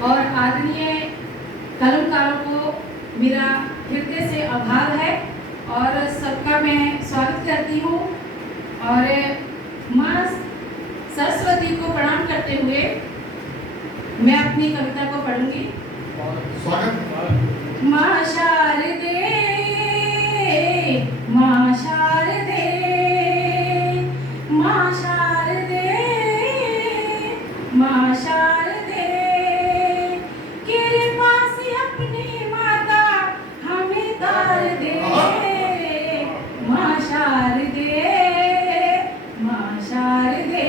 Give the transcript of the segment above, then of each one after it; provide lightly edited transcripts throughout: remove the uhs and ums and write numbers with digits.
और आदरणीय कलमकारों को मेरा हृदय से आभार है और सबका मैं स्वागत करती हूँ। और माँ सरस्वती को प्रणाम करते हुए मैं अपनी कविता को पढ़ूंगी। स्वागत। माँ शारदे, माँ शारदे, माँ शारदे, माँ शारदे, कृपा से अपनी माता हमें तार दे। माँ शारदे, माँ शारदे,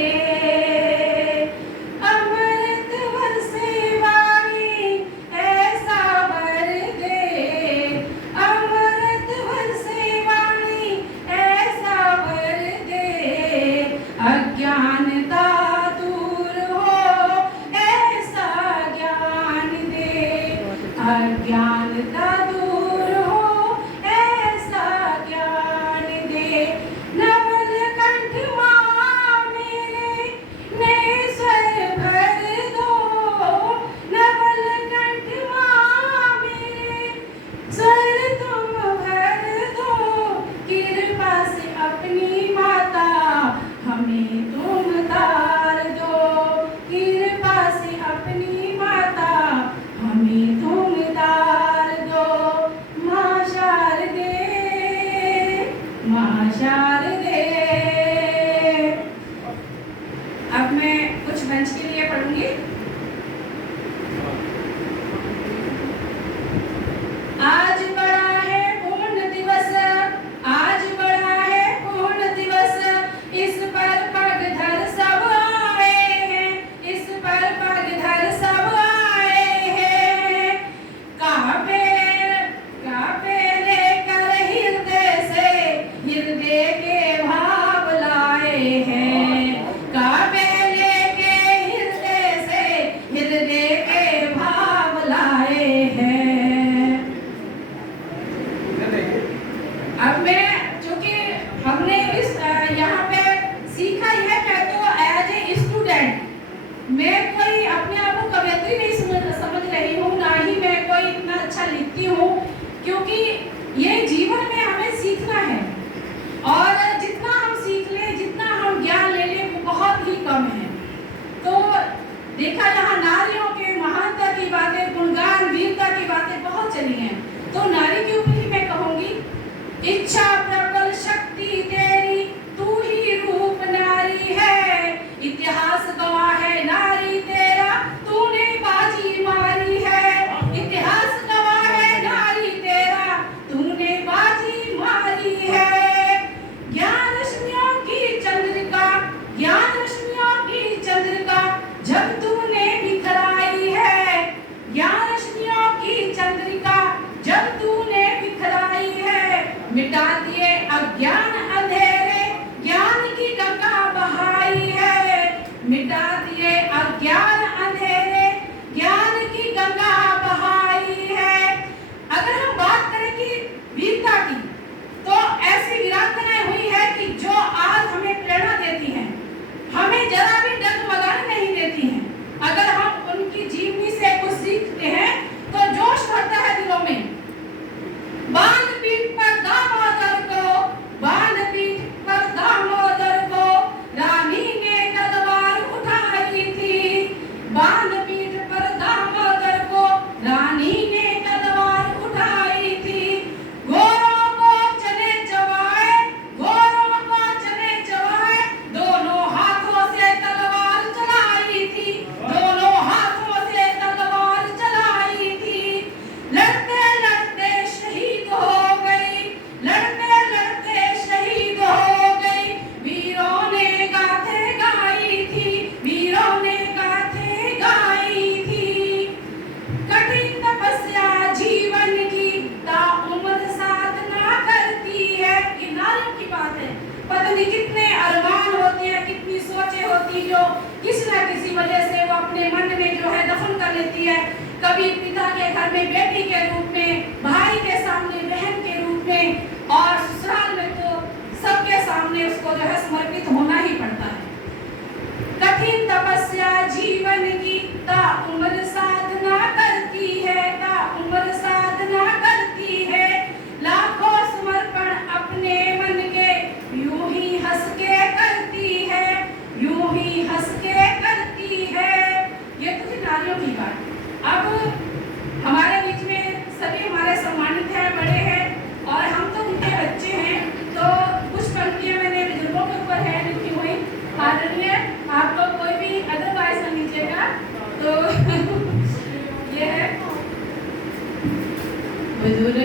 अमृत बरसे वाणी ऐसा वर दे, अमृत बरसे वाणी ऐसा वर दे, अज्ञानता दूर हो ऐसा ज्ञान दे, अज्ञानता दूर हो ऐसा ज्ञान दे। नवल कंठ माँ मेरे नए स्वर भर दो, नवल कंठ माँ मेरे स्वर तुम भर दो, कृपा से अपनी माता हमें तुम तार दो, कृपा से अपनी माता हमें तुम तार दो। माँ शारदे, माँ शारदे। अब मैं कुछ मंच के लिए पढ़ूंगी। आज बड़ा है पूर्ण दिवस, आज बड़ा है पूर्ण दिवस, इस पर पग धर सब आए हैं, इस पर पग धर सब आए हैं। कांपे लेकर हृदय से हृदय के भाव लाए हैं, कांपे लेके हृदय से हृदय के भाव लाए हैं। अब मैं, चूंकि हमने इस यहाँ पे सीखा ही है, मैं तो एज ए स्टूडेंट, मैं कोई अपने आप को कवयित्री नहीं समझ रही हूँ, ना ही मैं कोई इतना अच्छा लिखती हूँ, क्योंकि ये जीवन में हमें सीखना है और जितना हम सीख ले, जितना हम ज्ञान ले ले, वो बहुत ही कम है। तो देखा यहाँ नारियों के महानता की बातें, गुणगान वीरता की बातें बहुत चली हैं, तो नारी के ऊपर ही मैं कहूँगी। इच्छा प्रबल शक्ति तेरी, तू ही रूप नारी है, इतिहास गवाह है नारी तेरा, तूने बाजी मारी है, इतिहास गवाह है नारी तेरा, तूने बाजी मारी है। ज्ञान रश्मियों की चंद्रिका, ज्ञान रश्मियों की चंद्रिका जब तूने बिखराई है, ज्ञान रश्मियों की चंद्रिका जब तूने बिखराई है, मिटा दिए अज्ञान अंधेरे, ज्ञान की गंगा बहाई है, मिटा दिए अज्ञान अंधेरे, ज्ञान की गंगा बहाई है। अगर हम बात करें कि वीरता की, तो ऐसी वीरांगनाएं हुई है कि जो आज हमें प्रेरणा देती हैं, हमें जरा भी डगमगाने नहीं देती हैं। अगर हम उनकी जीवनी से कुछ सीखते हैं तो जोश भरता है दिलों में। बांध पीठ पर दामोदर को, बांध पीठ पर दामोदर को, रानी ने तलवार उठाई थी, बांध पीठ पर दामोदर को, रानी ने तलवार उठाई थी। गोरों को चने चबाए, गोरों को चने चबाए, दोनों हाथों से तलवार चलाई थी, दोनों हाथों से तलवार चलाई थी। लड़ते लड़ते शहीद हो गई, लड़ते लड़ते शहीद हो गई, वीरों ने गाथे गाई थी, वीरों ने गाथे गाई थी। कठिन तपस्या जीवन की ताउम्र साधना करती है। ये नारियों की बात है। पता नहीं कितने अरमान होते हैं, कितनी सोचें होती जो किसी न किसी वजह से वो अपने मन में जो है दफन कर लेती है। कभी पिता के घर में बेटी के रूप में, भाई के सामने बहन के रूप में, और ससुराल में तो सबके सामने उसको जो है समर्पित होना ही पड़ता है। कठिन तपस्या जीवन की ताउम्र साधना सम्मानियों की बात। अब हमारे बीच में सभी हमारे सम्मानित हैं, बड़े हैं और हम तो उनके बच्चे हैं, तो कुछ पंक्तियां मैंने बुजुर्गों के ऊपर है लिखी हुई। आदरणीय आप लोग कोई भी अदरवाइज न लीजिएगा। तो ये है बुजुर्ग